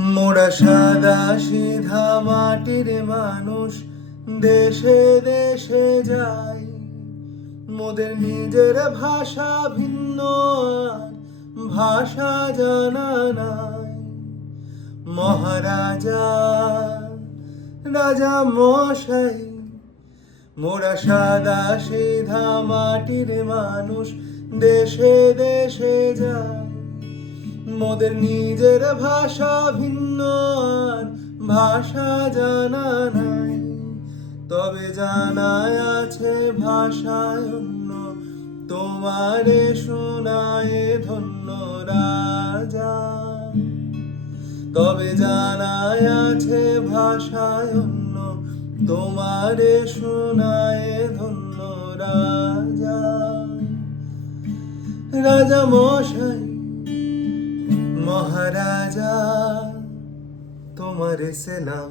মোরা সাদা সিধা মাটির মানুষ, দেশে দেশে যাই। মোদের নিজের ভাষা ভিন্ন, আর ভাষা জানা নাই। মহারাজা রাজা মশাই, মোরা সাদা সিধা মাটির মানুষ, দেশে দেশে যাই। মোদের নিজের ভাষা ভিন্ন, আর ভাষা জানা নাই। তবে জানায় আছে ভাষায় অন্য, তোমারে শোনায় ধন্য রাজা। তবে জানায় আছে ভাষায় অন্য, তোমারে শোনায় ধন্য রাজা। রাজা মশাই মহারাজা, তোমারে সেলাম।